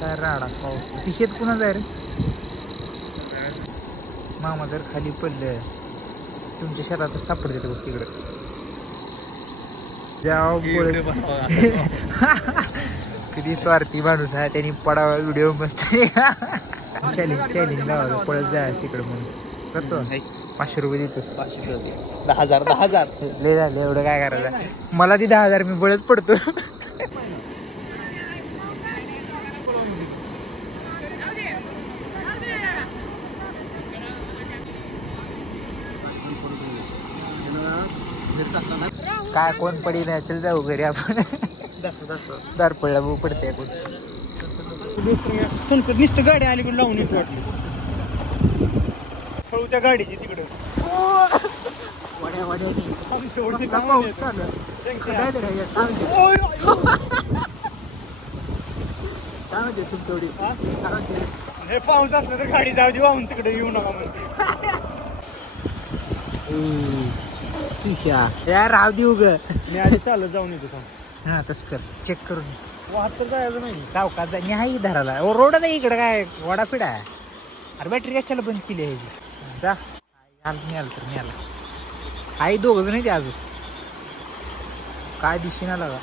काय राडा पाऊस. ती शेत कुणाचं आहे रे? मामा जर खाली पडलं तुमच्या शेतात सापडते बघ तिकडं. जाव किती स्वार्थी माणूस आहे त्यांनी पडावा व्हिडिओ मस्त. चॅलेंज चॅलेंज लावा पळत जाय तिकडं म्हणून. करतो पाचशे रुपये देतो. पाचशे दहा हजार दहा हजार. लय झालं एवढं काय करायचं? मला ती दहा हजार मी बळच पडतो. काय कोण पडी नाही चल जाऊ घरी आपण. दार पडला भाऊ पडते आपण संकट नुसतं गाडी अलीकडे लावून येत वाटली पळू त्या गाडीची तिकडं. हे? पाऊस असलं तर गाडी जाऊ दे वाहून तिकडे येऊ नका म्हणून. यार राव देऊ ग. मी आधी चालत जाऊन येतो थांब. हा तस कर. चेक करून वाहत तर जायचं नाही. सावकाश जा. मी आहे धराला ओ रोड आहे इकडे काय? वडापिडा आहे. अरे बॅटरी कशाला बंद केली आहे? ही? जा. आल मी आलो तर मी आला. आई दोघ जण ते अजून. काय दिशेना लागा.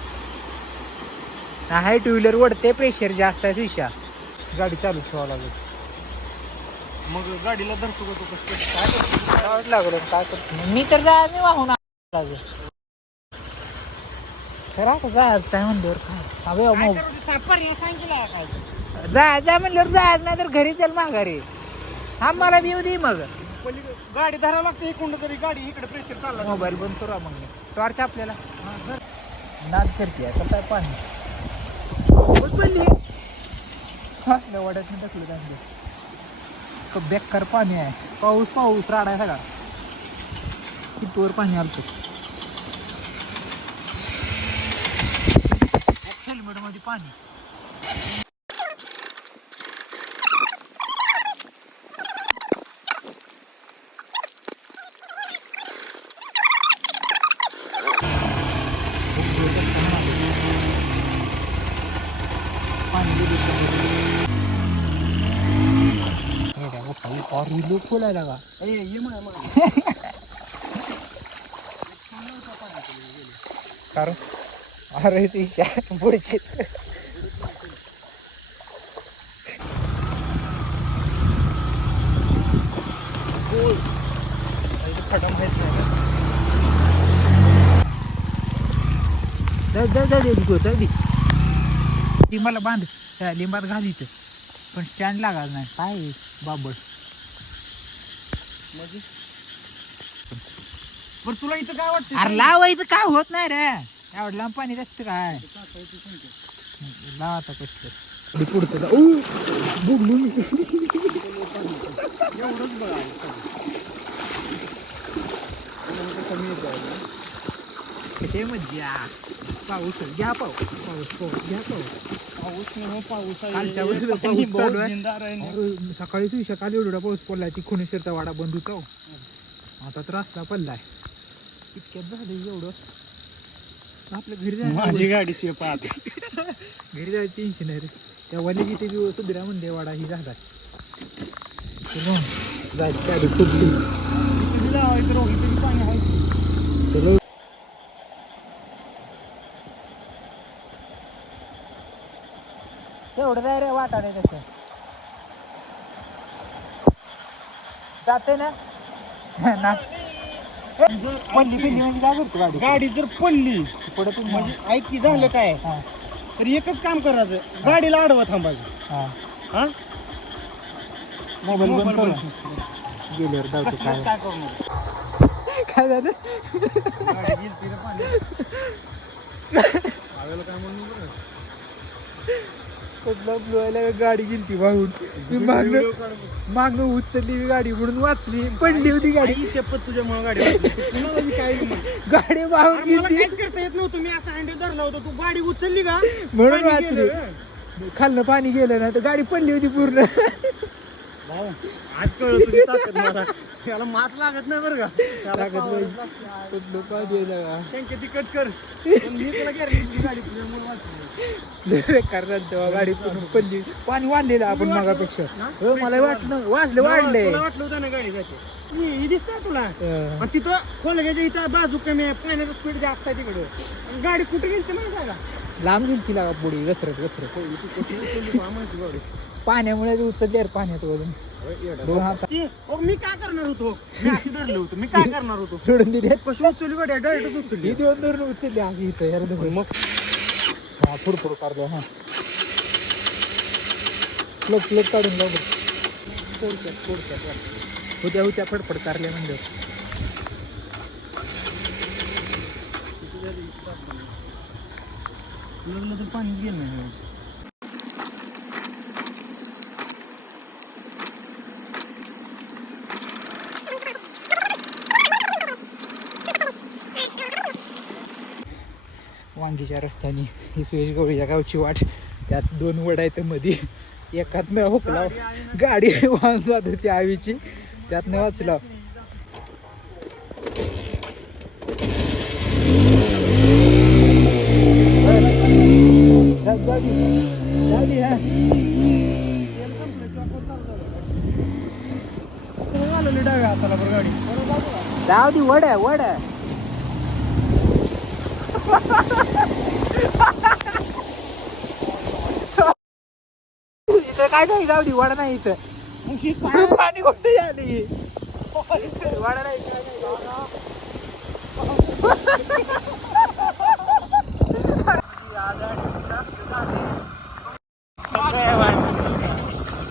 नाही टू व्हीलर वडते प्रेशर जास्त आहे दिशा गाडी चालू ठेवावं लागेल. मग गाडीला धरतो का तू कसं? काय करतो? काय लागलो काय करतो मी तर जा मी वाहून आलो. चला आता जायचं आहे म्हणल्यावर काय? हवे काय मोबाईल करू ते सांग, पर्याय सांग की लागा काय जा जा म्हणल्यावर जायचं नाही तर घरी चल माघारी. हा मला बी येऊ दे मग. पलीकडे गाडी धरावं लागते इकडून तरी गाडी इकडे प्रेशर चालला मोबाईल बंद करू मग टॉर्च आपल्याला. नाद करते कसं आहे पाणी? बहुत पडली हा वाड्यात टाकलं चांगलं बेकार पाणी आहे. पाऊस पाऊस राडा आहे सगळा. कितीवर पाणी आलतो. हेल्मेटमध्ये पाणी. लोक खोलायला का. कारण? अरे ती पुढची. खटम घेत नाही? ती मला बांध. लिंबात घाल इथं. पण स्टँड लागायला नाही. काय बाबड म्हणजे बरं तुला इथं काय वाटतं अरे लावायचं काय होत नाही रे. एवढं लांब पाणी असतं काय? लावा आता कसं तर. पुढचं जा. ऊ, बुडलो मी. एवढंच बघा कमी येत आहे. कशी मज्जा. पाऊस घ्या पाऊस. पाऊस पाऊस. घ्या पाऊस. नाही सकाळी तुझ्या काल एवढा पाऊस पडलाय ती खुनेश्वरचा वाडा बंद होता हो. आता तर रस्ता पडलाय. इतक्यात झालं एवढं. आपल्या घरी माझी जायचं गाडी सेफ आहे. घरी जायचं टेन्शन आहे रे. त्या वाली तिथे बी सुधरा म्हणले वाडा ही झाला. चलो जायचं गाडी खूप चलो तेवढं जाय रे वाटाणे तसं जाते ना? ना. पल्ली पिल्ली म्हणजे काय करतो गाडी? गाडी जर पडली पुढे तू म्हणजे ऐक की झालं काय? हा. तर एकच काम करायचं. गाडीला आडवं थांबायचं. हा. हा? मोबाईल बंद मोबाईल करून बंद. गेल्यावर जाऊ कसलंच काय? काय करू नको. काय झालं? गाडी गेलती रे पाण्यात. आवेला काय म्हणून बरं. कुठलं ब्लोयला गाडी गेली वाहून मी मागणं. मागणं उचलली गाडी म्हणून वाचली. पडली होती गाडी. शपथ तुझ्यामुळे गाडी वाचली. तू कुणाला बी काय बी म्हण. गाडी वाहून अरे मला गेली काहीच करता येत नव्हतं. मी असं हँडल धरला होता. तू गाडी उचलली का? म्हणून पाणी वाचली. रे. खाल्लं पाणी गेलं ना तर गाडी पडली होती पूर्ण. भाऊ आज कळलं तुझी ताकद मला. त्याला मास लागत नाही बरं का. त्याला लागत power नाही. लागते. कुठलं काय द्यायला का? शंके ती कट कर. पण मी तुला गॅरंटी गाडी तुझ्या मुलं वाचली. लय कारण तेव्हा गाडी पडली पाणी वाढलेलं आपण मागापेक्षा. ना? हो मला वाटलं वाढलं वाढलंय. तुला वाटलं होतं ना गाडी जाते ही दिसतंय तुला. अं, आणि तिथं खोलग्याच्या इथं बाजू कमी आहे पाण्याचं स्पीड जास्त आहे तिकडं. आणि गाडी कुठे गेली माहिती आहे का? लांब गेली तिला पुढे घसरत घसरत. बा. पाण्यामुळे उचलले पाण्यात वरून. दोन हात. ती, अहो, मी काय करणार होतो? मी अशी धरलो होतो. मी काय करणार होतो? सोडून दिले. कशी उचलली गाडी डायरेक्ट उचलली. ही दोन दोन उचलली. अशी इथं यार दोन. मग? हा फुडफुड काढलो हा. प्लग प्लग काढून बरं. थोडक्यात थोडक्यात होत्या होत्या फडफड कारल्या म्हणजे लग्न तर पाणी गेलं नाही वांगीच्या रस्त्याने. ही सुयश गवळीच्या गावची वाट. त्यात दोन वड आहेत मध्ये एकात मी हुकला. गाडी वाहन जात होती आवीची. त्यात नाही वाचला. कुठं डाव्या हाताला गाडी जाऊ दे वड आहे वड आहे. इथं काय नाही जाऊ दे वड नाही इथं. ही पाणी कुठे आली? वड नाही काय नाही.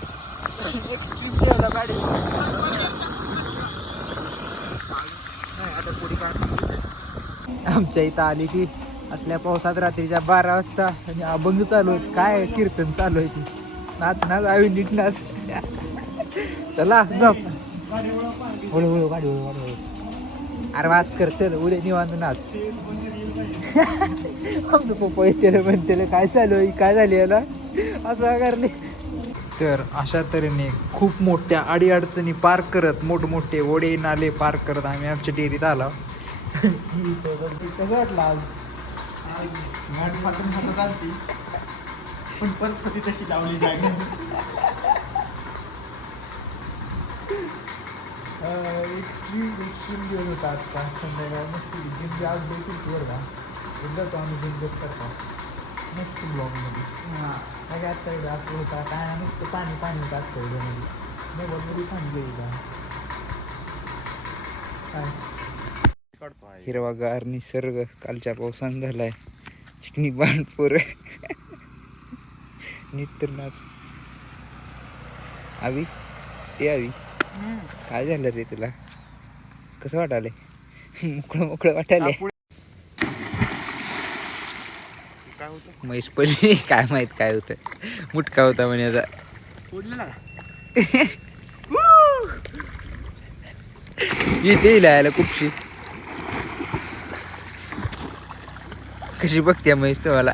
Extreme level गाडी नाही, आता पुढे काढ. आमच्या इथं आली की असल्या पावसात रात्रीच्या बारा वाजता आणि अभंग चालू आहे काय कीर्तन चालू आहे ती. नाच नाच आवी नीट नाच. चला झोप हळू हळू गाडी हळू गाडी हळू अरे वास कर चल उद्या निवांत नाच. आमचं पप्पा येते म्हणते काय चालू आहे? काय झाली याला? असं करले तर अशा तऱ्हेने खूप मोठ्या अडीअडचणी पार करत मोठमोठे ओढे नाले पार करत आम्ही आमच्या डेअरीत आलो. कसं वाटलं आज घाट फाटून हातात आलती पण पतपती तशी लावली जागा एक्स्ट्रीम एक्स्ट्रीम दिवस होता आजचा संध्याकाळ मस्त जिम बी आज बी केली बरं का एकदा तो आम्ही जिम बस करतो नेक्स्ट ब्लॉगमध्ये हां काय आजचा व्हिडिओ असं होता काय नुसतं पाणी पाणी होतं आजच्या व्हिडिओमध्ये मोबाईलमध्ये पाणी गेली का काय हिरवागार निसर्ग कालच्या पावसानं झालाय. चिकनी बाणपूर नीट तर नाच आवी? ते आवी. काय झालं रे तुला? कसं वाटायलंय मोकळं मोकळं होतं? म्हैस पडली. काय माहीत काय होतं. मुटका होता म्हणे आता. इथे यायला खूपशी कशी बघते म्हैस तुम्हाला?